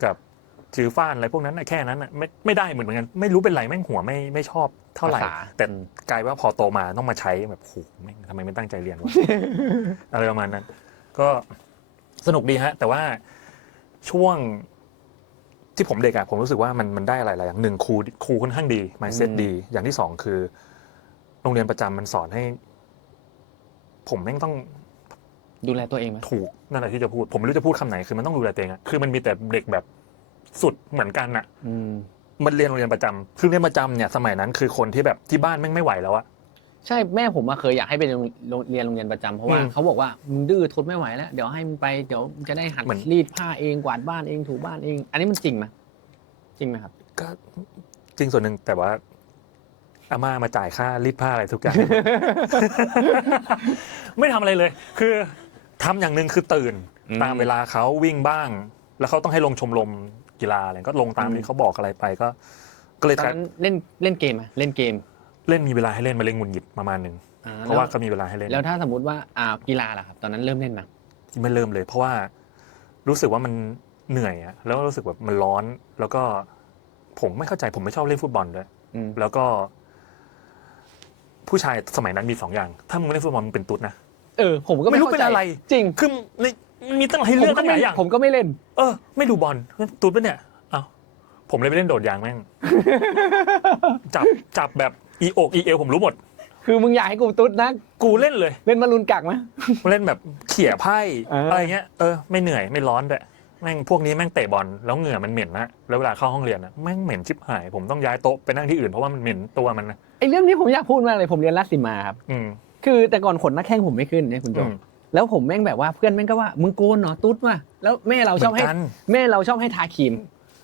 กับ จือฟ้านอะไรพวกนั้นน่ะแค่นั้นน่ะไม่ไม่ได้เหมือนกันไม่รู้เป็นไรแม่งหัวไม่ไม่ชอบเท่าไหร่
ภาษา
แต่
อืม
กลายว่าพอโตมาต้องมาใช้แบบโหแม่งทำไมไม่ตั้งใจเรียนวะ อะไรประมาณนั้น ก็สนุกดีฮะ แต่ว่าช่วงที่ผมเด็กอะผมรู้สึกว่ามันมันได้อะไรหลายอย่างหนึ่งครูครูค่อนข้างดี mindset
อืม
ดี อย่างที่สองคือ โรงเรียนประจำมันสอนให้ ผมแม่งต้อง
ดูแลตัวเองไหม
ถูกนั่นแหละที่จะพูด ผมไม่รู้จะพูดคำไหนคือมันต้องดูแลตัวเองอะคือมันมีแต่เด็กแบบ สุดเหมือนกันอะ
อืม
มันเรียนโรงเรียนประจำคือเรียนประจำเนี่ยสมัยนั้นคือคนที่แบบที่บ้านแม่งไม่ไหวแล้วอะ
ใช่แม่ผมมาเคยอยากให้ไปโรงเรียนโรงเรียนประจำเพราะว่า
อืม
เขาบอกว่ามึงดื้อทนไม่ไหวแล้วเดี๋ยวให้มึงไปเดี๋ยวมึงจะได้หัด
เหมือน
รีดผ้าเองกวาดบ้านเองถูบ้านเอง อันนี้มันจริงไหมจริงไหมครับ
ก็จริงส่วนหนึ่งแต่ว่าอาม่ามาจ่ายค่ารีดผ้าอะไรทุกอย่าง ไม่ทำอะไรเลย คือทำอย่างหนึ่งคือตื่น
อืม
ตามเวลาเขาวิ่งบ้าง แล้วเขาต้องให้ลงชมรม กีฬาอะไรก็ลงตาม
อืม
ที่เขาบอกอะไรไปก็ ก็เลย
ตอนนั้นเล่นเล่นเกมไหมเล่นเกม
เล่นมีเวลาให้เล่นมาเล่นงุนหงิดประมาณหนึ่ง
อ่
เพราะว่า
แล้
ก็มีเวลาให้เล่น
แล้วถ้าสมมติว่าอ่ากีฬาล่ะครับตอนนั้นเริ่มเล่นไหม
ไม่เริ่มเลย เพราะว่ารู้สึกว่ามันเหนื่อยอะแล้วก็รู้สึกแบบมันร้อน แล้วก็ผมไม่เข้าใจผมไม่ชอบเล่นฟุตบอลด้วย
อืม
แล้วก็ ผู้ชายสมัยนั้นมีสองอย่าง ถ้ามึงเล่นฟุตบอลมึงเป็นตุ๊ดนะ
เออผมก็
ไม่รู้
ข้า
เป็น
ใจ
อะไร
จริง
คือใน มีตั้งให้
ผ
เลื
ม
อก
ก็
ตั้งห
ไม่
ลายอย่าง
ผมก็ไม่เล่น
เออ ไม่ดูบอลตุ๊ดปะเนี่ยเอ้าผมเลยไปเล่นโดดยางแม่ง จับจับแบบอีอกอีเอลผมรู้หมด
คือมึงอยากให้กูตุ๊ดนะ
กูเล่นเลย
เล่นมารุนกักไหม
เล่นแบบเขี่ยไพ่
เอออ
อะไรเงี้ย เออ ไม่เหนื่อยไม่ร้อนด้วยแม่งพวกนี้แม่งเตะบอลแล้วเหงื่อมันเหม็นนะแล้วเวลาเข้าห้องเรียนนะแม่งเหม็นชิบหาย ผมต้องย้ายโต๊ะไปนั่งที่อื่นเพราะว่ามันเหม็นตัวมันนะ
ไอ้เรื่องนี้ผมอยากพูดมากเลยผมเรียนรัฐสิมาครับ
อืม
คือแต่ก่อนขนหน้าแข้งผมไม่ขึ้นเนี่ยคุณโจ
อืม
แล้วผมแม่งแบบว่าเพื่อนแม่งก็ว่ามึงโกนเหรอตุ๊ดว่ะแล้วแม่เราชอบให้
เหมือนกัน
แม่เราชอบให้ทาครีม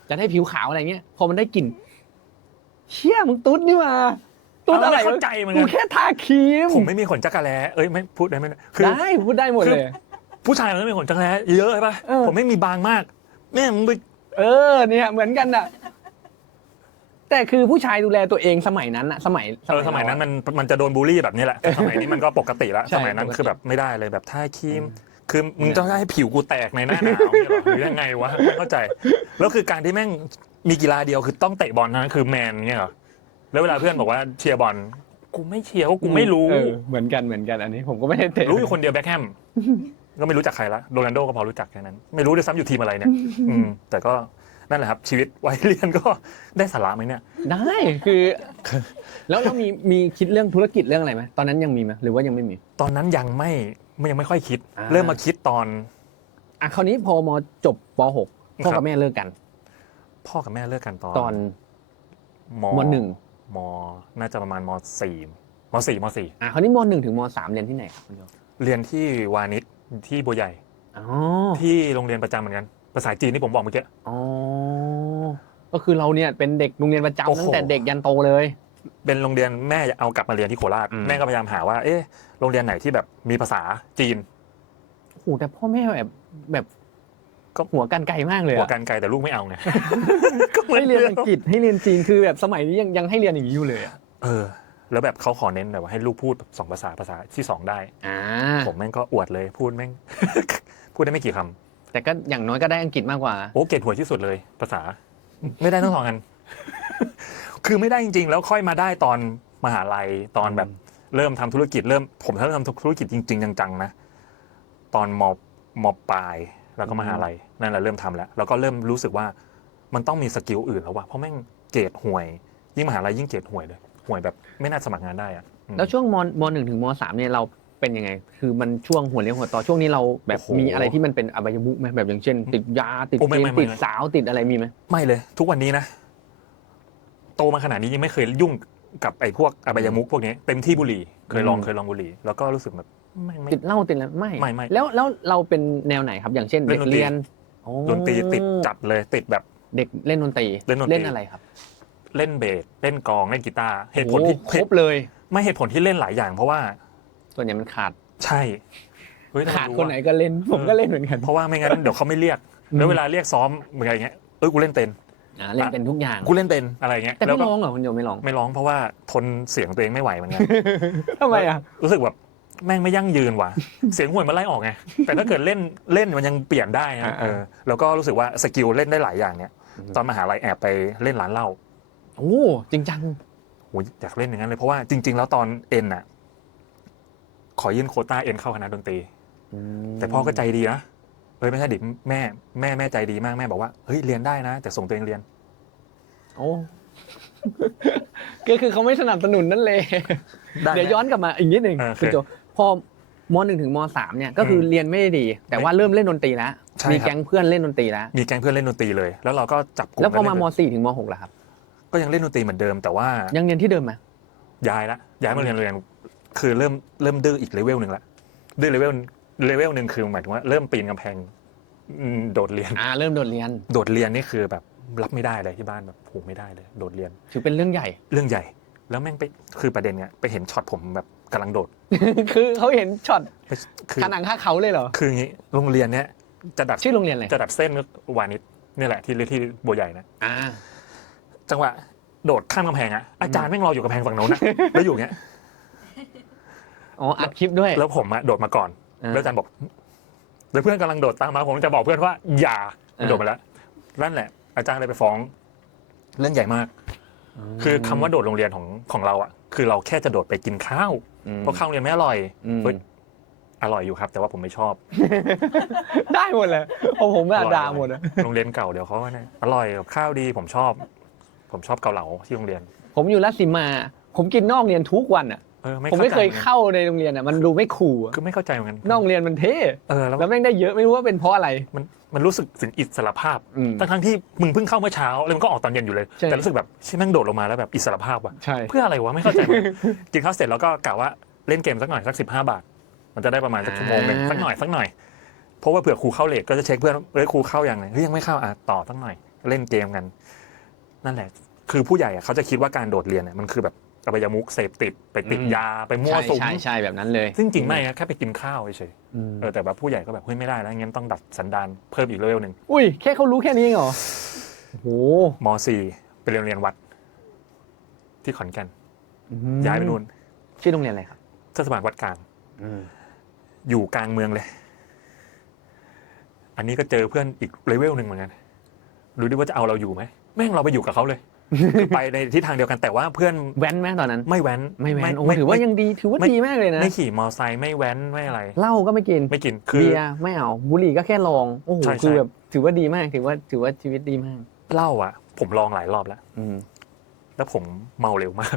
จะได้ผิวขาวอะไรเงี้ยพอมันได้กลิ่นเชี่ยมึงตุ๊ดนี่มาตุ๊ดอะไร
เอาแล้วเข้าใจเหมือน
กู
กัน
แค่ทาครีม
ผมไม่มีขนจักรแลเอ้ยไม่พูดได้ไหมคือ
ได้พูดได้หมดเลย
ผู้ชายมันไม่มีขนจักรแลเยอะใช่ปะ
เออ
ผมไม่มีบางมากแม่งมึงไป
เออเนี่ยเหมือนกันอะ แต่คือผู้ชายดูแลตัวเองสมัยนั้นอะสมัย
เออสมัยนั้น
เราอะ
มันมันจะโดนบูลลี่แบบนี้แหละแต่สมัยนี้มันก็ปกติแล้ว
ใช่
สมัยนั้น
ปกติ
คือแบบไม่ได้เลยแบบท่าครีม
อืม
คือมึงจะให้ผิวกูแตกในหน้าหนาวเนี่ยเหรอหรือยังไงวะไม่เข้าใจ แล้วคือการที่แม่งมีกีฬาเดียวคือต้องเตะบอลเท่านั้นคือแมนเนี่ยเหรอแล้วเวลาเพื่อนบอกว่าเชียร์บอลกูไม่เชียร์เพราะกูไม่รู้
เออเหมือนกันเหมือนกันอันนี้ ผมก็ไม่ได้เตะ
รู้อยู่คนเดียวแบ็คแฮมก็ไม่รู้จักใครละโรนัลโดก็พอรู้จักแค่นั้น ไม่รู้ด้วยซ้ำอยู่ทีมอะไรเนี่ยอืมแต่ก็ นั่นแหละครับ ชีวิตวัยเรียนก็ได้สาระไหมเนี่ย
ได้คือ แล้วเรามีมีคิดเรื่องธุรกิจเรื่องอะไรไหมตอนนั้นยังมีไหมหรือว่ายังไม่มี
ตอนนั้นยังไม่ไม่ยังไม่ค่อยคิด
อ่า
เริ่มมาคิดตอน
อะคราวนี้พอมจบป .6 พ่อ
ครั
กับบ แม่เลิกกัน
พ่อกับแม่เลิกกันตอน
ตอน
ม
มหนึ่ง
มน่าจะประมาณมสี่มสี่มสี่
อะคราวนี้มหนึ่งถึงมสามเรียนที่ไหนครับคุณโย
เรียนที่วานิชที่บัวใหญ่
อ๋อ
ที่โรงเรียนประจำเหมือนกัน ภาษาจีนที่ผมบอกเมื่อกี้
อ๋อ ก็คือเราเนี่ยเป็นเด็กโรงเรียนประ
โอ้
จำ
โห
ตั้งแต่เด็กยันโตเลย
เป็นโรงเรียนแม่เอากลับมาเรียนที่โคราช
อืม
แม่ก็พยายามหาว่าเอ๊ะโรงเรียนไหนที่แบบมีภาษาจีน
โอ้โหแต่พ่อแม่แบบแบบ
ก็
หัวกันไกลมากเลย
หัว
อะ
กันไกลแต่ลูกไม่เอาไงก็เหมือ
ให้
น
เรียน
ดิม
อังกฤษให้เรียนจีนคือแบบสมัยนี้ยังยังให้เรียนอย่างนี้อยู่เลยอะ
เออ แล้วแบบเขาขอเน้นแบบว่าให้ลูกพูดสองภาษาภาษาที่สองได้
อ่า
ผมแม่งก็อวดเลยพูดแม่ง พูดได้ไม่กี่คำ
แต่ก็อย่างน้อยก็ได้อังกฤษมากกว่า
โอ้เกรดหัวยที่สุดเลยภาษา ไม่ได้ทั้งสองอัน คือไม่ได้จริง ๆ แล้วค่อยมาได้ตอนมหาลัยตอนแบบเริ่มทำธุรกิจเริ่มผมเริ่มทำธุรกิจจริง ๆ จังๆนะตอนมมปลายแล้วก็มหาลัยนั่นแหละเริ่มทำแล้วแล้วก็เริ่มรู้สึกว่ามันต้องมีสกิลอื่นแล้วว่ะเพราะแม่งเกรดห่วย ยิ่งมหาลัยยิ่งเกรดห่วยเลยห่วยแบบไม่น่าสมัครงานได้อะอืม
แล้วช่วงมมหนึ่งถึงมสามเนี่ยเรา เป็นยังไง คือมันช่วงหัวเลี้ยวหัวต่อช่วงนี้เราแบบ
โอ้โห
มีอะไรที่มันเป็นอบายมุกไหมแบบอย่างเช่น ติดยาติด
โอ้ไม่
เกม
ไม่ไม่
ติดสาวติดอะไรมีไหม
ไม่เลย ทุกวันนี้นะ โตมาขนาดนี้ยังไม่เคยยุ่งกับไอ้พวกอบายมุกพวกนี้เต็มที่บุหรี่เคยลองเคยลองบุหรี่ แล้วก็รู้สึกแบบไม่ไม่
ติดเหล้าติดอะไรไม่
ไม่ไม่
แล้วแล้วเราเป็นแนวไหนครับอย่างเช่น
เล่
เด็
น
ก
ดนตรี
เรียนโอ้
ดนตรีติดจัดเลยติดแบบ
เด็กเล่นดนตรี
เล่นดนตรี
เล่นอะไรครับ
เล่นเบสเล่นกลองเล่นกีตาร์เหตุผลที่
โอ้ครบเลย
ไม่เหตุผลที่เล่นหลายอย่าง เพราะว่า
ส่วนใหญ่มันขาด
ใช่เฮ้ย
ขาด
รู้
คนไหน
ว่ะ
ก็เล่น ผมก็เล่นเหมือนกัน
เพราะว่าไม่งั้นเดี๋ยวเขาไม่เรียก
อืม
แล้วเวลาเรียกซ้อมเหมือนอย่างเงี้ยเอ้ยกูเล่นเต็น
อ่าเล่นเป็นทุกอย่าง
กูเล่นเต็นอะไรเงี้ย
แต่
แล้ว
ไม่
ก็
ร้องเหรอคุณโยไม่ร้อง
ไม่ร้องเพราะว่าทนเสียงตัวเองไม่ไหวเหมือนกัน
ทำไมอะ
รู้สึกแบบแม่งไม่ยั่งยืนว่ะ เสียงห่วยมันไล่ออกไงแต่ถ้าเกิดเล่นเล่นมันยังเปลี่ยนได้นะเออแล้วก็รู้สึกว่าสกิลเล่นได้หลายอย่างเนี่ยตอนมหาลัยแอบไปเล่นร้านเหล้า
โอ้จริงจัง
โหอยากเล่นอย่างนั้นเลยเพราะว่าจริง ๆ แล้วตอนเอ็นอะ ขอยื่นโควต้าเอ็นเข้าคณะดนตรี แต่พ่อก็ใจดีนะเอ้ยไม่ใช่ดิแม่แม่แม่ใจดีมากแม่บอกว่าเฮ้ยเรียนได้นะ แต่ส่งตัวเองเรียน
โอ้ก็คือเขาไม่สนับสนุนนั่นเลย
ได้
เดี๋ยวย้อนกลับมาอีกนิดหนึ่ง
เออโอเค
คุณโจพอมหนึ่งถึงมสามเนี่ยก็คืออ
ม
เรียนไม่ได้ดี แต่ว่าเริ่มเล่นดนตรีแล้ว
ใช่
มี
ครับ
แก๊งเพื่อนเล่นดนตรีแล้ว
มีแก๊งเพื่อนเล่นดนตรีเลย แล้วเราก็จับกลุ่ม
แล้วพอ
กัน
มา
เล่น
มสี่ถึงมหกล่ะครับ
ก็ยังเล่นดนตรีเหมือนเดิมแต่ว่า
ยังเรียนที่เดิมไหม
ย้ายละย้ายมาเรียนเรียน คือเริ่มเริ่มดื้ออีกเลเวลหนึ่งละดื้อเลเวลเลเวลหนึ่งคือหมายถึงว่าเริ่มปีนกำแพงอืมโดดเรียน
อ่าเริ่มโดดเรียน
โดดเรียนนี่คือแบบรับไม่ได้เลยที่บ้านแบบโหไม่ได้เลย โดดเรียน
ถือเป็นเรื่องใหญ่
เรื่องใหญ่ แล้วแม่งไปคือประเด็นเนี้ยไปเห็นช็อตผมแบบกำลังโดด
คือเขาเห็นช็อต
คือ
ขนังค่าเขาเลยเหรอ
คืออย่างงี้โรงเรียนเนี้ยจะดัด
ชื่อโรงเรียนอะไร
จะดัดเส้นวานิชนี่แหละที่ที่บัวใหญ่นะ
อ่า
จังหวะโดดข้ามกำแพงอะอาจารย์แม่งรออยู่กำแพงฝั่งโน้นนะแล้วอยู่อย่างเงี้ย
อ๋ออัดคลิปด้วย
แล้วผมอะโดดมาก่อน
อ่า
แล้วอาจารย์บอก แล้วเพื่อนกำลังโดดตามมา ผมจะบอกเพื่อนว่า อย่า
อ่า
โดดไปแล้วนั่นแหละ อาจารย์เลยไปฟ้องเรื่องใหญ่มาก คือคำว่าโดดโรงเรียนของของเราอะคือเราแค่จะโดดไปกินข้าว
อืม
เพราะข้าวโรงเรียนไม่อร่อย
อืม
เฮ้ยอร่อยอยู่ครับ แต่ว่าผมไม่ชอบ
ได้หมดเลยโอ้ผมแบบ
อร่อย
ด่าหมดอะ
โรงเรียนเก่าเดี๋ยวเขาว่าเนี่ยอร่อยกับข้าวดีผมชอบ ผมชอบเกาเหลาที่โรงเรียน
ผมอยู่รัศมา ผมกินนอกเรียนทุกวันอะ
เออไม่
ผมไม่เคย
ใจหอนกัน
เข้าในโรงเรียนอะมันดูไม่คูลอะ
คือไม่เข้าใจเหมือนกัน
นอกโรงเรียนมันเท่
เออแล้ว
แล้วแม่งได้เยอะไม่รู้ว่าเป็นเพราะอะไร
มันมันรู้สึกถึงอิสรภาพ
อืม
ทั้งทั้งๆที่มึงเพิ่งเข้าเมื่อเช้าแล้วมันก็ออกตอนเย็นอยู่เลย
ใช่
แต่รู้สึกแบบชิแม่งโดดลงมาแล้วแบบอิสรภาพว่ะ
ใช่
เพื่ออะไรวะไม่เข้าใจเหมือนกันกินข้าวเสร็จแล้วก็กะว่าเล่นเกมสักหน่อยสักสิบห้าบาท มันจะได้ประมาณสักชั่วโมงหนึ่งสักหน่อยสักหน่อยเพราะว่าเผื่อครูเข้าเลทก็จะเช็คเพื่อนเอ้ยครูเข้ายังไงเฮ้ยยังไม่เข้าอะต่อสักหน่อย เล่นเกมกัน นั่นแหละ คือผู้ใหญ่อะเขาจะคิดว่าการโดดเรียนเนี่ยมันคือแบบ อบายมุกเสพติดไปติด
อืม
ยาไปมั่ว
ใช่
สุม
ใช่ใช่แบบนั้นเลย
ซึ่งจริงไม่นะแค่ไปกินข้าวเฉย
อืม
ๆเออแต่แบบผู้ใหญ่ก็แบบเฮ้ยไม่ได้แล้วงั้นต้องดัดสันดานเพิ่มอีกเลเวลหนึ่ง
อุ้ยแค่เขารู้แค่นี้เองเหรอโอ้โห
ม .4 ไปเรียนโรงเรียนวัด ที่ขอนแก่น
อืม
ย้ายไปนู่น
ชื่อโรงเรียนอะไรครับ
เทศบาลวัดกลาง
อืม
อยู่กลางเมืองเลย อันนี้ก็เจอเพื่อนอีกเลเวลหนึ่งเหมือนกันรู้ดิว่าจะเอาเราอยู่ไหมแม่งเราไปอยู่กับเขาเลย คือไปในทิศทางเดียวกันแต่ว่าเพื่อน
แว้นไหมตอนนั้น
ไม่แว้น
ไม่แว้นโอ้
ไม่
ถือว่า
ไม่
ยังดีถือว่า
ไม่
ดีมากเลยนะ
ไม่ขี่มอไซค์ไม่แว้นไม่อะไร
เหล้าก็ไม่กิน
ไม่กินคือ
เบียร์ไม่เอาบุหรี่ก็แค่ลองโอ้โห
ใช่ใช่
คือแบบถือว่าดีมากถือว่าถือว่าชีวิตดีมาก
เหล้าอะ ผมลองหลายรอบแล้ว
อืม
แล้วผมเมาเร็วมาก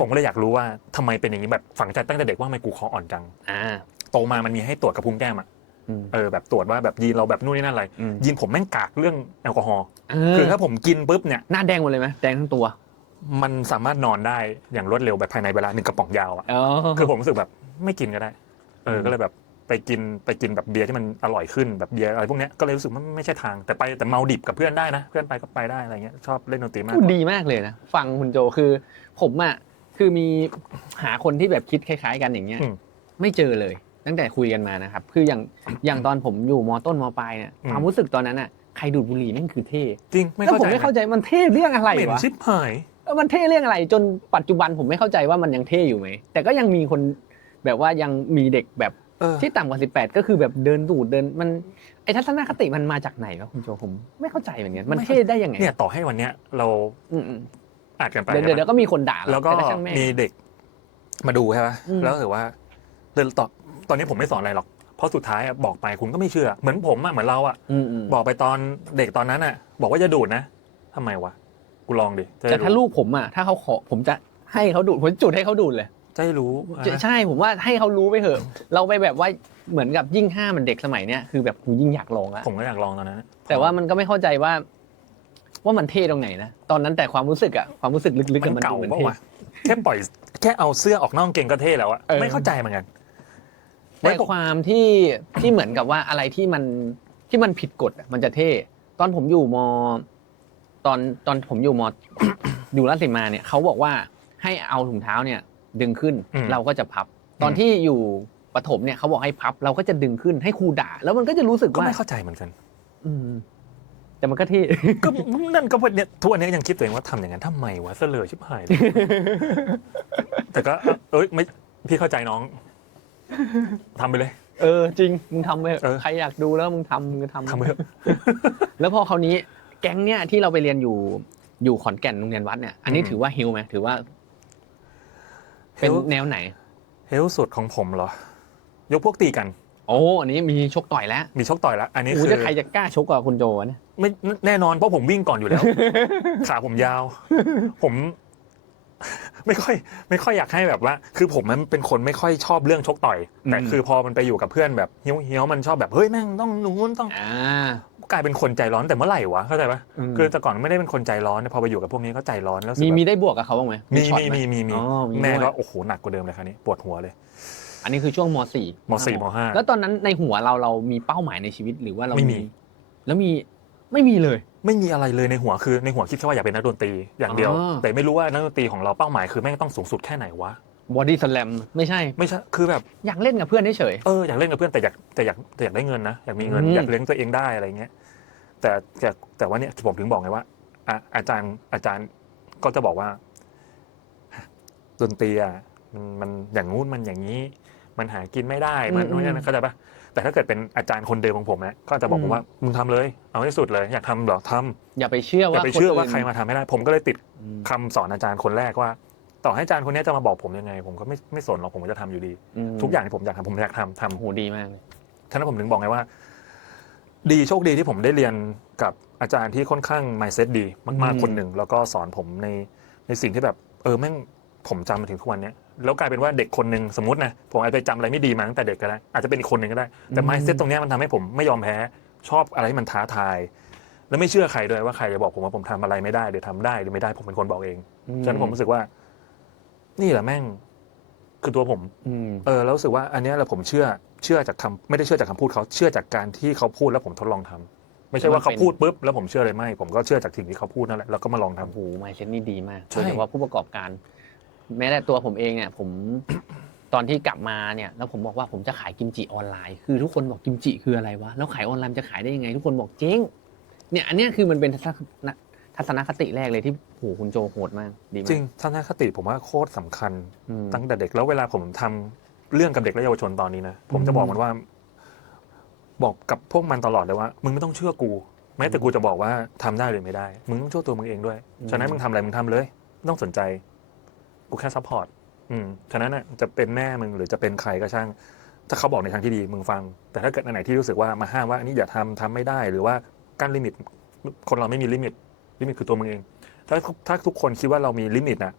ผมก็เลยอยากรู้ว่าทำไมเป็นอย่างนี้แบบฝังใจตั้งแต่เด็กว่าทำไมกูคออ่อนจัง
อ่า
โตมามันมีให้ตรวจกระพุ้งแก้มอะ
อืม
เออแบบตรวจว่าแบบยีนเราแบบนู่นนี่นั่นอะไร
อืม
ยีนผมแม่งกากเรื่องแอลกอฮอล์
เอ
คือ
อ
ถ้าผมกินปุ๊บเนี่ย
หน้าแดงหมดเลยไหมแดงทั้งตัว
มันสามารถนอนได้อย่างรวดเร็วแบบภายในเวลาหนึ่งกระป๋องยาวอะ
อ๋อ
คือผมรู้สึกแบบไม่กินก็ได้ เออ
อืม
ก็เลยแบบไปกินไปกินแบบเบียร์ที่มันอร่อยขึ้นแบบเบียร์อะไรพวกเนี้ยก็เลยรู้สึกว่าไม่ใช่ทางแต่ไปแต่เมาดิบกับเพื่อนได้นะ เพื่อนไปก็ไปได้อะไรเงี้ยชอบเล่นดนตรีมาก
พูด
กว่า
ดีมากเลยนะฟังคุณโจคือ ผมอะคือมีหาคนที่แบบคิดคล้าย ๆ กันอย่างเงี้ย
อืม
ไม่เจอเลย ตั้งแต่คุยกันมานะครับ คืออย่างอย่างตอนผมอยู่มต้นมปลายเนี่ย
อืม
ความรู้สึกตอนนั้นอะใครดูดบุหรี่แม่งคือเท่
จริงไม่
แล้ว
เข้า
ผม
ใจ
ไม่เข้าใจมันเท่เรื่องอะไร
เหม็น
วะ
ชิบหาย
เออมันเท่เรื่องอะไร จนปัจจุบันผมไม่เข้าใจว่ามันยังเท่อยู่ไหมแต่ก็ยังมีคนแบบว่ายังมีเด็กแบบ
เออ
ที่ต่ำกว่า 18 ก็คือแบบเดินดูดเดินมันไอทัศนคติมันมาจากไหนวะคุณโจผมไม่เข้าใจเหมือนกันมันเท่ได้ยังไง
เนี่ยต่อให้วันเนี้ยเรา
อืมอืม
อาจกันไป
เดี๋ยวเดี๋ยว
ใช่
เดี๋ยว
ปะ
ก็มีคนด่าเรา
แล้วก็
ต่ช่างแม่ง
มีเด็กมาดูใช่ปะ
อืม
แล้วถือว่าเดินต่อ ตอนนี้ผมไม่สอนอะไรหรอก เพราะสุดท้ายอะบอกไปคุณก็ไม่เชื่อ เหมือนผมอะเหมือนเราอะ
อืมอืม
บอกไปตอนเด็กตอนนั้นอะบอกว่าจะดูดนะทำไมวะกูลองดิจะ
แต่
ได้
ถ้า
รู้
ลูกผมอะถ้าเขาขอผมจะให้เขาดูดผมจุดให้เขาดูดเลย
จะได้รู้
จะ
อะ
ใช่ผมว่าให้เขารู้ไปเถอะ เราไปแบบว่าเหมือนกับยิ่งห้ามมันเด็กสมัยเนี้ยคือแบบกูยิ่งอยากลองอะ
ผมก็อยากลองตอนนั้น
แต่ว่ามันก็ไม่เข้าใจว่า ว่ามันเท่ตรงไหนนะ ตอนนั้นแต่ความรู้สึกอะความรู้สึกลึกๆ
มั
กับ
น
มัน
เก่า
ดูเหมือน
ปะ
เท่
วะแค่ปล่อยแค่เอาเสื้อออกนอกกางเกงก็เท่แล้วอะ
เออ
ไม่เข้าใจเหมือนกัน
แต่ความที่ที่เหมือนกับว่าอะไรที่มันที่มันผิดกฎอะมันจะเท่ ตอนผมอยู่ม ตอนตอนผมอยู่ม อยู่รัฐสิมาเนี่ยเขาบอกว่าให้เอาถุงเท้าเนี่ย ดึงขึ้น
อืม
เราก็จะพับ ตอนที่อยู่ประถมเนี่ยเขาบอกให้พับ เราก็จะดึงขึ้นให้ครูด่า แล้วมันก็จะรู้สึก
ก็
ว่า
ไม่เข้าใจเหมือนกัน
อืม แต่มันก็เท่
ก็นั่นก็เนี่ยทุกวันนี้ยังคิดตัวเองว่าทำอย่างนั้นทำไมวะเสลอชิบหายเลย แต่ก็เอ้ยไม่พี่เข้าใจน้อง ทำไปเลย
เออจริงมึงทำไปเถ
เออ
อะใครอยากดูแล้วมึงทำมึงก็ทำ
ทำไปเถอะ
แล้วพอคราวนี้แก๊งเนี่ยที่เราไปเรียนอยู่อยู่ขอนแก่นโรงเรียนวัดเนี่ยอันนี้
อืม
ถือว่าฮิลไหมถือว่าเป็น
เฮล
แนวไหน
เฮลสุดของผมเหรอ ยกพวกตีกัน
โอ้อันนี้มีชกต่อยแล้ว
มีชกต่อยแล้วอันนี้
โอ้
คือ
จะใครจะกล้าชกกับคุณโจวะเนี่ย
ไม่แน่นอนเพราะผมวิ่งก่อนอยู่แล้ว ขาผมยาว ผม ไม่ค่อยไม่ค่อยอยากให้แบบว่า คือผมมันเป็นคนไม่ค่อยชอบเรื่องชกต่อย แต่
อืม
คือพอมันไปอยู่กับเพื่อนแบบเฮี้ยวเฮี้ยวมันชอบแบบเฮ้ยแม่งต้องนู้นต้อง
อ่า
กลายเป็นคนใจร้อนแต่เมื่อไหร่วะเข้าใจปะ
อืม
คือแต่ก่อนไม่ได้เป็นคนใจร้อนแต่พอไปอยู่กับพวกนี้ก็ใจร้อนแล้วรู้สึ
มี
กแบบ
มีได้บวกกับเขาบ้างไหม
มี
ช็อต
มี
ไห
มีมีมี
อ๋อมี
แม่
ด้วย
ก็โอ้โหหนักกว่าเดิมเลยคราวนี้ปวดหัวเลย
อันนี้คือช่วงมสี่
มสี่มห้า
แล้วตอนนั้นในหัวเราเรามีเป้าหมายในชีวิตหรือว่าเรา
ไม่มี
แล้วมี ไม่มีเลย
ไม่มีอะไรเลยในหัวคือในหัวคิดแค่ว่าอยากเป็นนักดนตรีอย่างเดียว
อ๋อ
แต่ไม่รู้ว่านักดนตรีของเราเป้าหมายคือแม่งต้องสูงสุดแค่ไหนวะ
บอดี้สแลมไม่ใช่
ไม่ใช่คือแบบ
อยากเล่นกับเพื่อนเฉย
เอออยากเล่นกับเพื่อนแต่อยากแต่อยากแต่อยากได้เงินนะอยากมีเงิน
อืม
อยากเลี้ยงตัวเองได้อะไรเงี้ยแต่แต่แต่ว่าเนี่ยผมถึงบอกไงว่าอะอาจารย์อาจารย์ก็จะบอกว่าดนตรีอะมันมันอย่างงู้นมันอย่างนี้ มันหากินไม่ได้มันนู่นนี่นั่นเข้าใจปะ แต่ถ้าเกิดเป็นอาจารย์คนเดิมของผมนะก็จะบอกผมว่ามึงทำเลย เอาให้สุดเลยอยากทำเหรอทำ
ๆอย่าไปเชื่อ
อย่า
ว่า
ไปเชื่อว่า
คนน
ใครมาทำไม่ได้ ผมก็เลยติด
อืม
คำสอนอาจารย์คนแรกว่า ต่อให้อาจารย์คนนี้จะมาบอกผมยังไง ผมก็ไม่ไม่สนหรอกผมก็จะทำอยู่ดี
อืม
ทุกอย่างที่ผมอยากทำผมอยากทำทำ
โอ้โหดีมากเลย
ฉะนั้นผมถึงบอกไงว่า ดีโชคดีที่ผมได้เรียนกับอาจารย์ที่ค่อนข้าง mindset ดีมาก
อืม
ๆคนหนึ่งแล้วก็สอนผมในในสิ่งที่แบบ เออแม่งผมจำมาถึงทุกวันเนี้ย แล้วกลายเป็นว่าเด็กคนหนึ่งสมมตินะผมอาจจะไปจำอะไรไม่ดีมาตั้งแต่เด็กก็ได้อาจจะเป็นอีกคนหนึ่งก็ได้แต่ mindset ตรงเนี้ยมันทำให้ผมไม่ยอมแพ้ชอบอะไรที่มันท้าทาย แล้วไม่เชื่อใครด้วยว่าใครจะบอกผมว่าผมทำอะไรไม่ได้หรือทำได้หรือไม่ได้ผมเป็นคนบอกเองฉะนั้นผมรู้สึกว่า นี่แหละแม่ง คือตัวผม
อืม
เออแล้วรู้สึกว่าอันเนี้ยแหละผมเชื่อเชื่อจากคำไม่ได้เชื่อจากคำพูดเขาเชื่อจากการที่เขาพูดแล้วผมทดลองทำไม่ใช่ว่าเขาพูดปุ๊บแล้วผมเชื่อเลยไม่ ผมก็เชื่อจากสิ่งที่เขาพูดนั่นแหละแล้วก็มาลองทำ
โอ้โหไมเซ็ตนี่ดีมาก
ใช่
โดยเฉพาะผู้ประกอบการ แม้แต่ตัวผมเองเนี่ย ผมตอนที่กลับมาเนี่ย แล้วผมบอกว่าผมจะขายกิมจิออนไลน์ คือทุกคนบอกกิมจิคืออะไรวะแล้วขายออนไลน์จะขายได้ยังไง ทุกคนบอกเจ๊งเนี่ยอันเนี้ยคือมันเป็นทัศนทัศนคติแรกเลยที่โหคุณโจโหดมากดีมาก
จริงทัศนคติผมว่าโคตรสำคัญ
อืม
ตั้งแต่เด็กแล้วเวลาผมทำเรื่องกับเด็กและเยาวชนตอนนี้นะผมจะบอกมันว่า บอกกับพวกมันตลอดเลยว่า มึงไม่ต้องเชื่อกูแม้แต่กูจะบอกว่าทำได้หรือไม่ได้ มึงต้องเชื่อตัวมึงเองด้วย ฉะนั้นมึงทำอะไรมึงทำเลยไม่ต้องสนใจ กูแค่ซัพพอร์ตอืมฉะนั้นน่ะจะเป็นแม่มึงหรือจะเป็นใครก็ช่าง ถ้าเขาบอกในทางที่ดีมึงฟัง แต่ถ้าเกิดอันไหนที่รู้สึกว่ามาห้ามว่าอันนี้อย่าทำทำไม่ได้ หรือว่ากั้นลิมิต คนเราไม่มีลิมิต ลิมิตคือตัวมึงเอง ถ้าถ้าทุกคนคิดว่าเรามีลิมิตนะ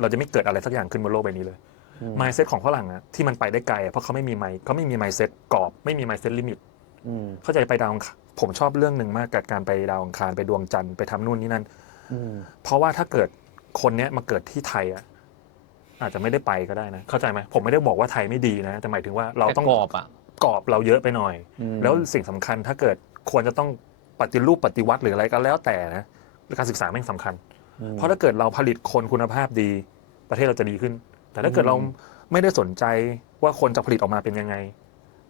เราจะไม่เกิดอะไรสักอย่างขึ้นบนโลกใบนี้เลย
อืม
mindset ของฝรั่งอะที่มันไปได้ไกลอะเพราะเขาไม่มีไมเขาไม่มี mindset กรอบ ไม่มี mindset ลิมิต
อืม
เข้าใจไปดาวอังคารผมชอบเรื่องหนึ่งมากกับการไปดาวอังคารไปดวงจันทร์ไปทำนู่นนี่นั่น
อืม
เพราะว่าถ้าเกิด คนเนี้ยมาเกิดที่ไทยอะอาจจะไม่ได้ไปก็ได้นะ เข้าใจไหมผมไม่ได้บอกว่าไทยไม่ดีนะ แต่หมายถึงว่าเรา
แต่
ต้อง
กรอบอะ
กรอบเราเยอะไปหน่อย
อืม
แล้วสิ่งสำคัญถ้าเกิดควรจะต้องปฏิรูปปฏิวัติหรืออะไรก็แล้วแต่นะการศึกษาแม่งสำคัญ
อืม
เพราะถ้าเกิดเราผลิตคนคุณภาพดี ประเทศเราจะดีขึ้น แต่ถ้าเกิด
อืม
เราไม่ได้สนใจว่าคนจะผลิตออกมาเป็นยังไง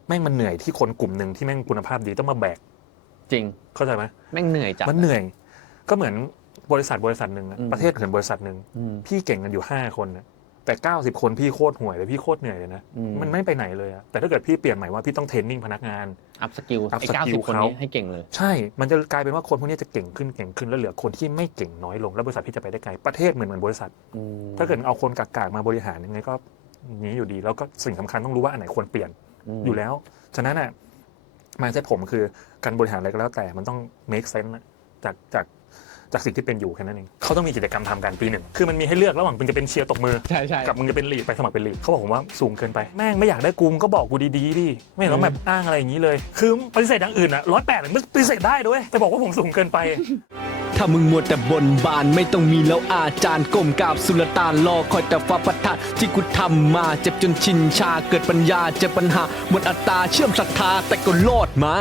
แม่งมันเหนื่อยที่คนกลุ่มหนึ่งที่แม่งคุณภาพดีต้องมาแบก
จริง
เข้าใจไหม
แม่งเหนื่อยจัด
มันเหนื่อย ก็เหมือน บริษัทบริษัทหนึ่งอะ
อืม
ประเทศเหมือนบริษัทหนึ่ง
อืม
พี่เก่งกันอยู่ห้าคนนะแต่เก้าสิบคนพี่โคตรห่วยเลยพี่โคตรเหนื่อยเลยนะ
อืม
มันไม่ไปไหนเลยอะแต่ถ้าเกิดพี่เปลี่ยนใหม่ว่าพี่ต้องเทรนนิ่งพนักงาน
อัพสกิล
up
ไอ้
skill
เก้าสิบคน
เขา
นี้ให้เก่งเลย
ใช่ มันจะกลายเป็นว่าคนพวกนี้จะเก่งขึ้นเก่งขึ้นแล้วเหลือคนที่ไม่เก่งน้อยลงแล้วบริษัทพี่จะไปได้ไกลประเทศเหมือนเหมือนบริษัท
อืม
ถ้าเกิดเอาคนกากๆมาบริหารยังไงก็อย่างนี้อยู่ดี แล้วก็สิ่งสำคัญต้องรู้ว่าอันไหนควรเปลี่ยน
ม
อยู่แล้ว ฉะนั้นอะมาเซตผมคือการบริหารอะไรก็แล้วแต่มันต้อง make sense อะจากจาก จากสิ่งที่เป็นอยู่แค่นั้นเองเขาต้องมีกิจกรรมทำกันปีหนึ่งคือมันมีให้เลือกระหว่างมึงจะเป็นเชียร์ตบมือ
ใช่ใช่
กับมึงจะเป็นลีดไปสมัครเป็นลีดเขาบอกผมว่าสูงเกินไปแม่งไม่อยากได้กูมึงก็บอกกูดีๆดิไม่เห็นต้องแบบอ้างอะไรอย่างนี้เลย คือปฏิเสธอย่างอื่นอะร้อยแปดมันปฏิเสธได้ด้วยแต่บอกว่าผมสูงเกินไป
ถ้ามึงมัวแต่บนบานไม่ต้องมีแล้วอาจารย์ก้มกราบสุลต่านรอคอยแต่ฟ้าประทานที่กูทำมาเจ็บจนชินชาเกิดปัญญาเจอปัญหาหมดอัตราเชื่อมศรัทธาแต่ก็รอดมา